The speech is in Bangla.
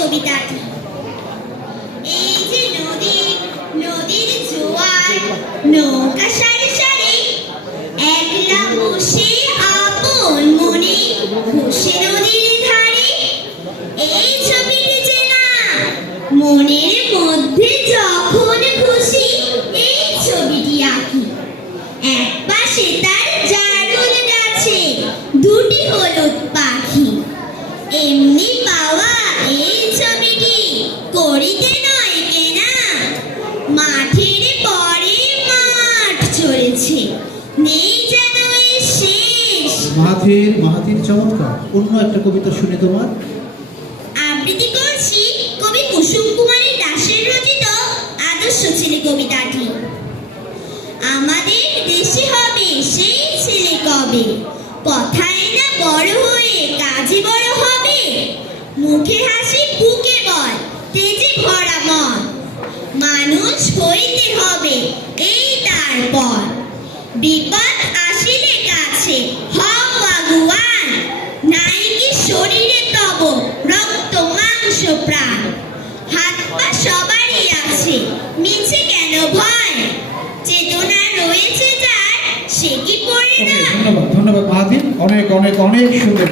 কবিতাটি এই যে নদী, নদীর জোয়ার, নৌকা সারি সারি, একলা বসে আপন মনে নদীর ধারে। এই ছবিটি মনের মধ্যে যখন খুশি এই ছবিটি আঁকি। এক পাশে তার জারুল গাছে দুটি হলুদ পাখি। এমনি করিতে নয় কেনা মাঠের পরে মাঠ চলেছে। নেই যেন শেষ। মাহাথির মাহাথির চমৎকার। অন্য একটা কবিতা শুনে তোমার? আবৃত্তি করছি কবি কুসুম কুমারী দাসের রচিত আদর্শ ছেলে কবিতাটি। আমাদের দেশে হবে সেই ছেলে কবে? কথায় না বড় হয়ে কাজে বড় হবে? মুখে হাসি বুকে মানুষ হইতে হবে এই তারপর বিপদ আসিলে কাছে হও আগুয়ান নাই কি শরীরে তব রক্ত মাংস প্রাণ। হাত পা সবারই আছে মিছে কেন ভয়? চেতনা রয়েছে যার সে কি পড়ে না? ধন্যবাদ ধন্যবাদ মাহাথির অনেক অনেক অনেক সুন্দর